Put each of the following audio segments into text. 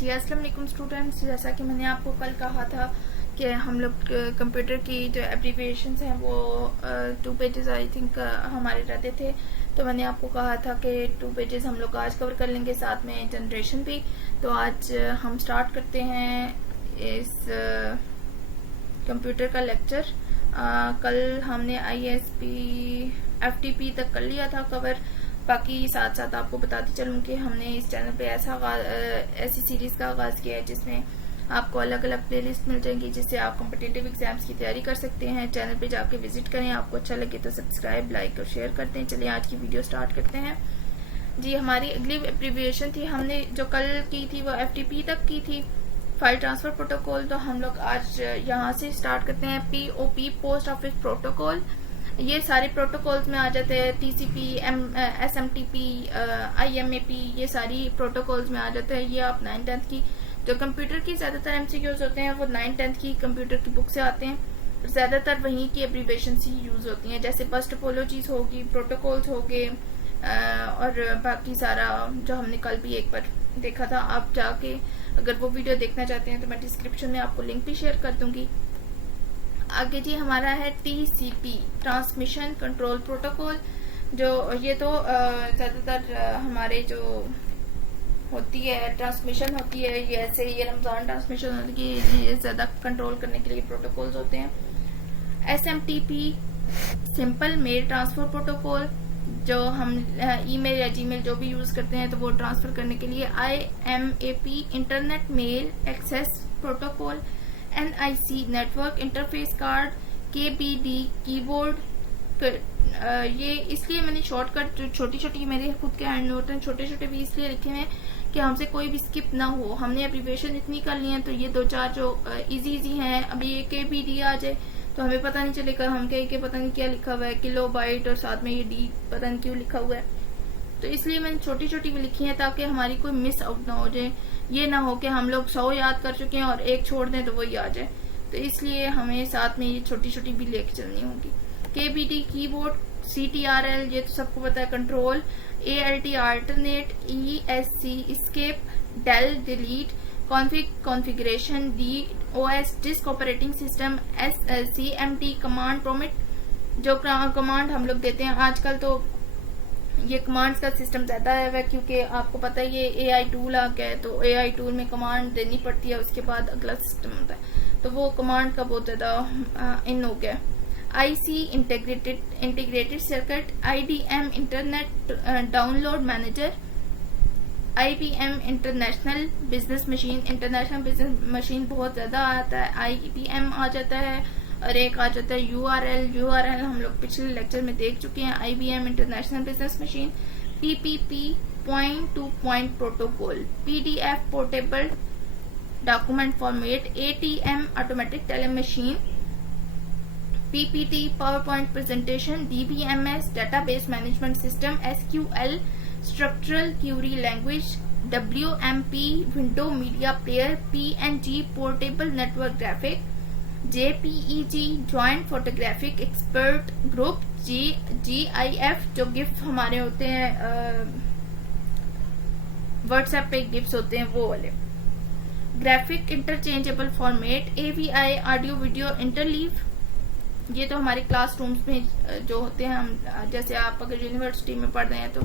जी अस्सलाम वालेकुम स्टूडेंट्स। जैसा कि मैंने आपको कल कहा था कि हम लोग कंप्यूटर की जो एब्रीविएशंस हैं वो 2 पेजेस आई थिंक हमारे रहते थे, तो मैंने आपको कहा था कि 2 पेजेस हम लोग आज कवर कर लेंगे, साथ में जनरेशन भी। तो आज हम स्टार्ट करते हैं इस कंप्यूटर का लेक्चर। कल हमने ISP FTP तक कर लिया था कवर। बाकी साथ साथ आपको बताती चलूँ कि हमने इस चैनल पे ऐसी सीरीज़ का आगाज़ किया है जिसमें आपको अलग अलग प्लेलिस्ट मिल जाएंगी, जिससे आप कॉम्पिटिटिव एग्जाम्स की तैयारी कर सकते हैं। चैनल पे जाके विजिट करें, आपको अच्छा लगे तो सब्सक्राइब, लाइक और शेयर करते हैं। चलिए आज की वीडियो स्टार्ट करते हैं। जी हमारी अगली एब्रीविएशन थी, हमने जो कल की थी वो FTP तक की थी, फाइल ट्रांसफर प्रोटोकॉल। तो हम लोग आज यहाँ से स्टार्ट करते हैं POP, पोस्ट ऑफिस प्रोटोकॉल। ये सारे प्रोटोकॉल्स में आ जाते हैं। TCP, SMTP, IMAP, ये सारी प्रोटोकॉल्स में आ जाते हैं। ये आप 9th-10th की जो कंप्यूटर की ज्यादातर MCQs होते हैं वो 9th-10th की कंप्यूटर की बुक से आते हैं। ज्यादातर वहीं की एब्रीविएशन ही यूज होती हैं, जैसे बस टोपोलॉजीज होगी, प्रोटोकॉल्स हो गए और बाकी सारा जो हमने कल भी एक बार देखा था। आप जाके अगर वो वीडियो देखना चाहते हैं तो मैं डिस्क्रिप्शन में आपको लिंक भी शेयर कर दूंगी। आगे जी हमारा है TCP, ट्रांसमिशन कंट्रोल प्रोटोकॉल। जो ये तो ज्यादातर हमारे जो होती है ट्रांसमिशन होती है, जैसे ये रमजान ट्रांसमिशन होती है, ये ज्यादा कंट्रोल करने के लिए प्रोटोकॉल्स होते हैं। SMTP, simple mail transfer protocol, जो हम ईमेल या जीमेल जो भी यूज करते हैं तो वो ट्रांसफर करने के लिए। IMAP, internet mail access protocol. NIC, network interface card. KBD, keyboard. ये इसलिए मैंने शॉर्टकट छोटी छोटी, मेरे खुद के हैंड नोट हैं, छोटे छोटे भी इसलिए लिखे हैं कि हमसे कोई भी स्किप ना हो। हमने एब्रीविएशन इतनी कर ली है तो ये 2-4 जो इजी हैं, अभी ये KBD आ जाए तो हमें पता नहीं चलेगा, हम कहें कि पता नहीं क्या लिखा हुआ है, किलो बाइट, और साथ में ये D पता नहीं क्यों लिखा हुआ है। तो इसलिए मैंने छोटी छोटी भी लिखी है ताकि हमारी कोई मिस आउट ना हो जाए। ये ना हो कि हम लोग 100 याद कर चुके हैं और एक छोड़ दें तो वही आ जाए, तो इसलिए हमें साथ में ये छोटी छोटी भी लेके चलनी होगी। KBD, keyboard. CTRL, ये तो सबको पता है, control. ALT, alternate. ESC, escape. Del, delete. Config, configuration. DOS, disk operating system. CMD, command prompt, जो कमांड हम लोग देते हैं। आजकल तो ये कमांड्स का सिस्टम ज्यादा है क्योंकि आपको पता है ये AI टूल आ गया है, तो AI टूल में कमांड देनी पड़ती है, उसके बाद अगला सिस्टम होता है, तो वो कमांड का बहुत ज्यादा इन हो गया। IC, integrated circuit. IDM, internet download manager. IBM, international business machine. International business machine बहुत ज्यादा आता है। IBM आ जाता है, और एक आ जाता है URL हम लोग पिछले लेक्चर में देख चुके हैं। IBM, international business machine. PPP, point two point protocol. PDF, portable document format. ATM, automatic teller machine. PPT, power point presentation. DBMS, database management system. SQL, structural Curie language. WMP, window media player. PNG, portable network graphic. JPEG, joint photographic expert group. GIF, जो gift हमारे होते हैं WhatsApp पे gift होते हैं वो वाले। Graphic interchangeable format. AVI, audio video interleave, ये तो हमारे क्लासरूम्स में जो होते हैं, हम जैसे आप अगर यूनिवर्सिटी में पढ़ रहे हैं तो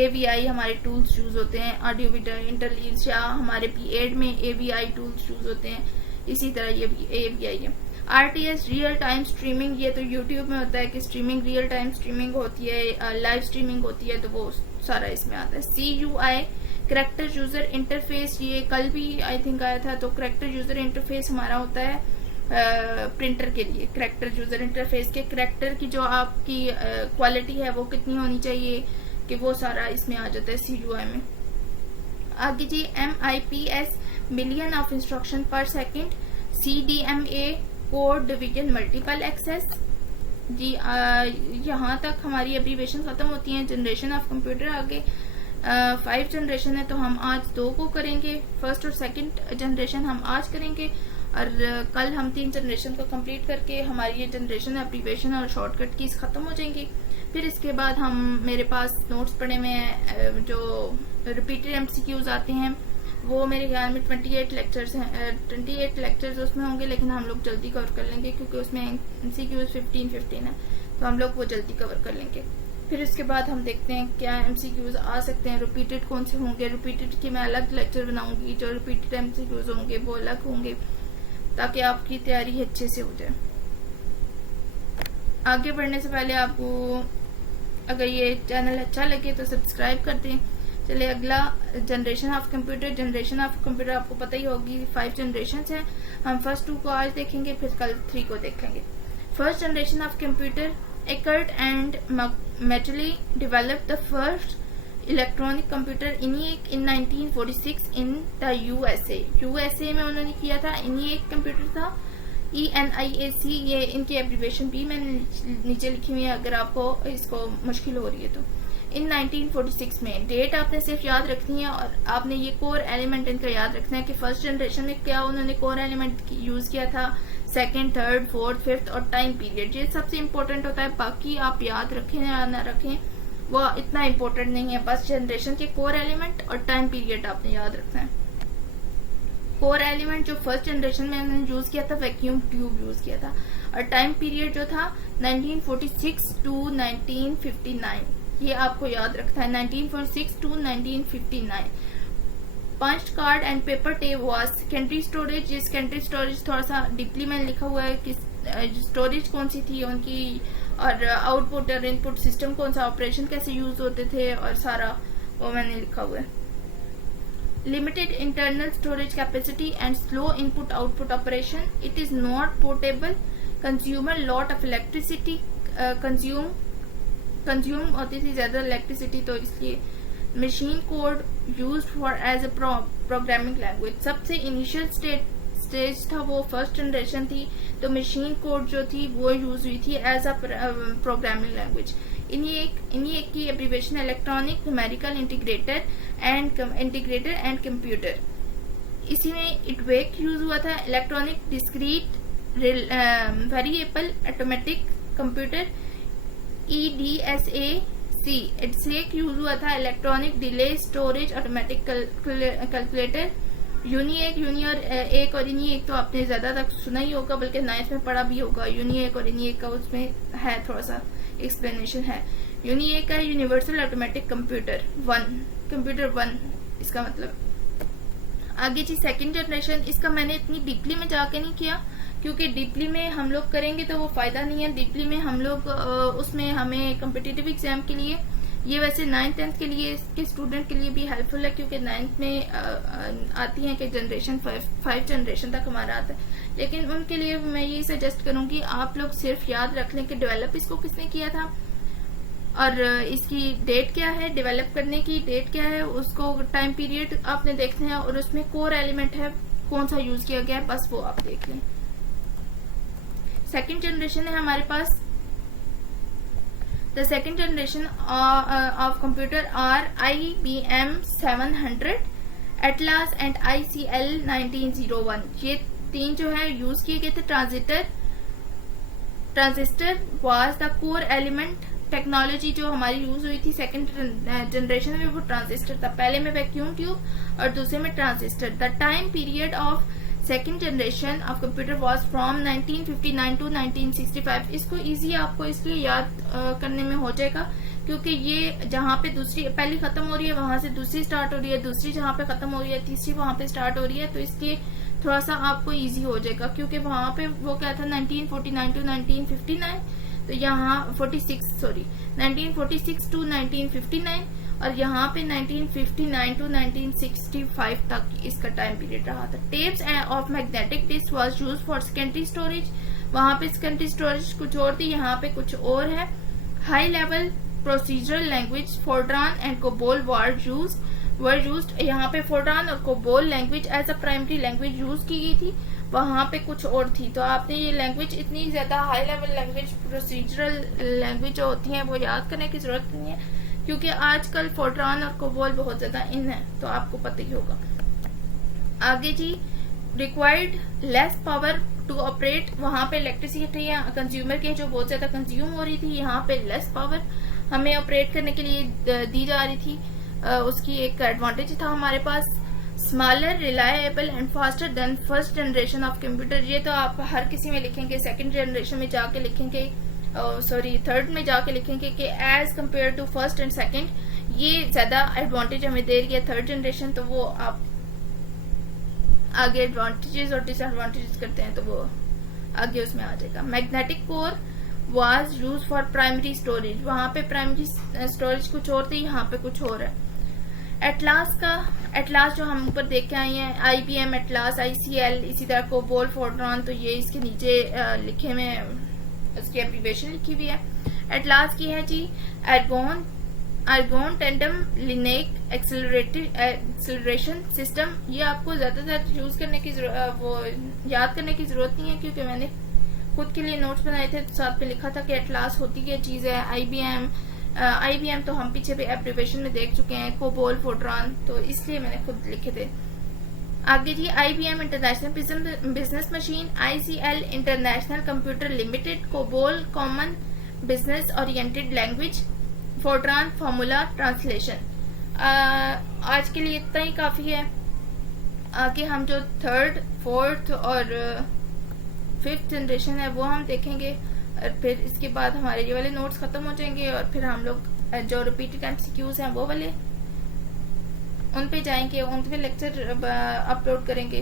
AVI हमारे टूल्स यूज होते हैं, ऑडियो वीडियो इंटरलीव, या हमारे B.Ed में AVI टूल्स यूज होते हैं, इसी तरह ये भी AVI है। RTS, रियल टाइम स्ट्रीमिंग, ये तो YouTube में होता है कि स्ट्रीमिंग, रियल टाइम स्ट्रीमिंग होती है, लाइव स्ट्रीमिंग होती है, तो वो सारा इसमें आता है। CUI, करेक्टर यूजर इंटरफेस, ये कल भी आई थिंक आया था। तो करेक्टर यूजर इंटरफेस हमारा होता है प्रिंटर के लिए। करेक्टर यूजर इंटरफेस के करेक्टर की जो आपकी क्वालिटी है वो कितनी होनी चाहिए, कि वो सारा इसमें आ जाता है CUI में। आगे जी MIPS, million of instruction per second. CDMA, code division multiple access. जी यहाँ तक हमारी एब्रीविएशन खत्म होती है। जनरेशन ऑफ कंप्यूटर आगे 5 जनरेशन है, तो हम आज 2 को करेंगे। फर्स्ट और सेकंड जनरेशन हम आज करेंगे, और कल हम 3 जनरेशन को कंप्लीट करके हमारी ये जनरेशन एब्रीविएशन और शॉर्टकट कीज खत्म हो जाएंगी। फिर इसके बाद हम मेरे पास नोट्स पड़े हुए हैं जो रिपीटेड MCQs आते हैं वो मेरे ख्याल में 28 लेक्चर्स हैं, 28 लेक्चर्स उसमें होंगे, लेकिन हम लोग जल्दी कवर कर लेंगे क्योंकि उसमें MCQs 15 है, तो हम लोग वो जल्दी कवर कर लेंगे। फिर उसके बाद हम देखते हैं क्या MCQs आ सकते हैं, रिपीटेड कौन से होंगे। रिपीटेड की मैं अलग लेक्चर बनाऊंगी, जो रिपीटेड MCQs होंगे वो अलग होंगे, ताकि आपकी तैयारी अच्छे से हो जाए। आगे बढ़ने से पहले आपको अगर ये चैनल अच्छा लगे तो सब्सक्राइब कर दें। चलिए अगला generation of computer. Generation of computer आपको पता ही होगी 5 जनरेशन है। हम फर्स्ट 2 को आज देखेंगे, फिर कल 3 को देखेंगे। First generation of computer, Eckert and Macaulay developed the first electronic computer ENIAC in 1946 in the USA। USA में उन्होंने किया था। ENIAC कंप्यूटर था, ENIAC, ये इनकी एब्रीवेशन भी मैंने नीचे लिखी हुई है अगर आपको इसको मुश्किल हो रही है तो। इन 1946 में डेट आपने सिर्फ याद रखनी है, और आपने ये कोर एलिमेंट इनका याद रखना है कि फर्स्ट जनरेशन में क्या उन्होंने कोर एलिमेंट यूज किया था, सेकंड, थर्ड, फोर्थ, फिफ्थ और टाइम पीरियड। ये सबसे इम्पोर्टेंट होता है, बाकी आप याद रखें या ना रखें वो इतना इम्पोर्टेंट नहीं है। बस जनरेशन के कोर एलिमेंट और टाइम पीरियड आपने याद रखना है। कोर एलिमेंट जो फर्स्ट जनरेशन में उन्होंने यूज किया था वैक्यूम ट्यूब यूज किया था, और टाइम पीरियड जो था 1946 टू 1959, ये आपको याद रखना है, 1946 to 1959। Punch card and paper tape was secondary storage. ये सेकेंडरी स्टोरेज थोड़ा सा डीपली मैंने लिखा हुआ है कि स्टोरेज कौन सी थी उनकी, और आउटपुट और इनपुट सिस्टम कौन सा, ऑपरेशन कैसे यूज होते थे, और सारा वो मैंने लिखा हुआ है। Limited internal storage capacity and slow input output operation. It is not portable, consumer lot of electricity, consume होती थी ज्यादा इलेक्ट्रिसिटी, तो इसलिए machine code used for as a programming language. सबसे इनिशियल स्टेज था वो फर्स्ट जनरेशन थी, तो मशीन कोड जो थी वो यूज हुई थी एज अ प्रोग्रामिंग लैंग्वेज। इन्हीं की abbreviation electronic numerical integrator and computer. इसी में इटवेक यूज हुआ था, electronic discrete variable automatic computer, EDSAC। EDSAC use हुआ था, electronic delay storage automatic calculator. UNIVAC और इनिएक तो आपने ज्यादा तक सुना ही होगा, बल्कि 9th में पढ़ा भी होगा। यूनिएक और इनिएक का उसमें है थोड़ा सा एक्सप्लेनेशन है। यूनिएक का यूनिवर्सल ऑटोमेटिक कंप्यूटर 1 इसका मतलब। आगे जी सेकंड जनरेशन, इसका मैंने इतनी डीपली में जाके नहीं किया क्योंकि डीपली में हम लोग करेंगे तो वो फायदा नहीं है। डीपली में हम लोग उसमें हमें कॉम्पिटिटिव एग्जाम के लिए, ये वैसे 9th 10th के लिए के स्टूडेंट के लिए भी हेल्पफुल है क्योंकि 9th में आती है कि जनरेशन 5 जनरेशन तक हमारा आता है, लेकिन उनके लिए मैं ये सजेस्ट करूंगी आप लोग सिर्फ याद रख लें कि डेवलप इसको किसने किया था और इसकी डेट क्या है, डेवलप करने की डेट क्या है, उसको टाइम पीरियड आपने देखना है, और उसमें कोर एलिमेंट है कौन सा यूज किया गया है, बस वो आप देख लें। सेकेंड जनरेशन है हमारे पास, the second generation of computer are IBM 700, Atlas and ICL 1901। ये 3 जो है यूज किए गए थे। Transistor was the core element. Technology जो हमारी यूज हुई थी सेकेंड जनरेशन में वो ट्रांजिस्टर था, पहले में वैक्यूम ट्यूब और दूसरे में transistor. The time period of second generation of computer was from 1959 to 1965। इसको इजी आपको इसलिए याद करने में हो जाएगा क्योंकि ये जहाँ पे दूसरी पहली खत्म हो रही है वहां से दूसरी स्टार्ट हो रही है, दूसरी जहाँ पे खत्म हो रही है तीसरी वहां पे स्टार्ट हो रही है, तो इसलिए थोड़ा सा आपको इजी हो जाएगा क्योंकि वहां पे वो क्या था 1949 टू 1959, तो यहाँ 1946 टू 1959 और यहाँ पे 1959 टू 1965 तक इसका टाइम पीरियड रहा था। Tapes of magnetic disk was used for secondary storage. वहां पे सेकेंडरी स्टोरेज कुछ और थी, यहाँ पे कुछ और है। High level procedural language FORTRAN and COBOL were used. यहाँ पे फोर्ट्रान और COBOL language as a primary language use की गई थी, वहां पे कुछ और थी। तो आपने ये लैंग्वेज इतनी ज्यादा high level language procedural language जो होती है वो याद करने की जरूरत नहीं है क्योंकि आजकल फोर्ट्रान और कोबोल बहुत ज्यादा इन है, तो आपको पता ही होगा। आगे जी, required less power to operate. वहां पे इलेक्ट्रिसिटी या कंज्यूमर के जो बहुत ज्यादा कंज्यूम हो रही थी, यहाँ पे लेस पावर हमें ऑपरेट करने के लिए दी जा रही थी। उसकी एक एडवांटेज था हमारे पास। Smaller, reliable and faster than first generation of computer. ये तो आप हर किसी में लिखेंगे, सेकंड जनरेशन में जाके लिखेंगे, थर्ड में जाके लिखेंगे कि as compare to first and second ये ज्यादा एडवांटेज हमें दे रही है थर्ड जनरेशन, तो वो आप आगे एडवांटेजेस और डिसएडवांटेजेस करते हैं तो वो आगे उसमें आ जाएगा। Magnetic core was use for primary storage, वहां पे प्राइमरी स्टोरेज कुछ और थी, यहाँ पे कुछ और है। एटलास जो हम ऊपर देख के आए हैं, IBM एटलास, ICL, इसी तरह कोबोल, फोर्ट्रॉन, तो ये इसके नीचे लिखे हुए उसकी एब्रीविएशन लिखी हुई है। एटलास की है जी आर्गोन टेंडम लिनेक एक्सेलरेशन सिस्टम। ये आपको ज्यादातर यूज करने की वो याद करने की जरूरत नहीं है, क्योंकि मैंने खुद के लिए नोट्स बनाए थे तो साथ में लिखा था कि एटलास होती क्या चीज है। IBM तो हम पीछे पे एब्रीविएशन में देख चुके हैं, कोबोल, फोर्ट्रॉन, तो इसलिए मैंने खुद लिखे थे। आगे जी IBM international business machine, ICL international computer limited, COBOL common business oriented language, Fortran formula translation. आज के लिए इतना ही काफी है। आगे हम जो थर्ड, फोर्थ और फिफ्थ जनरेशन है वो हम देखेंगे, और फिर इसके बाद हमारे ये वाले नोट्स खत्म हो जाएंगे, और फिर हम लोग जो रिपीटेड MCQs हैं वो वाले उन पे जाएंगे, उन पे लेक्चर अपलोड करेंगे।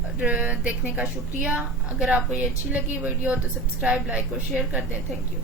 और देखने का शुक्रिया। अगर आपको ये अच्छी लगी वीडियो तो सब्सक्राइब, लाइक और शेयर कर दें। Thank you.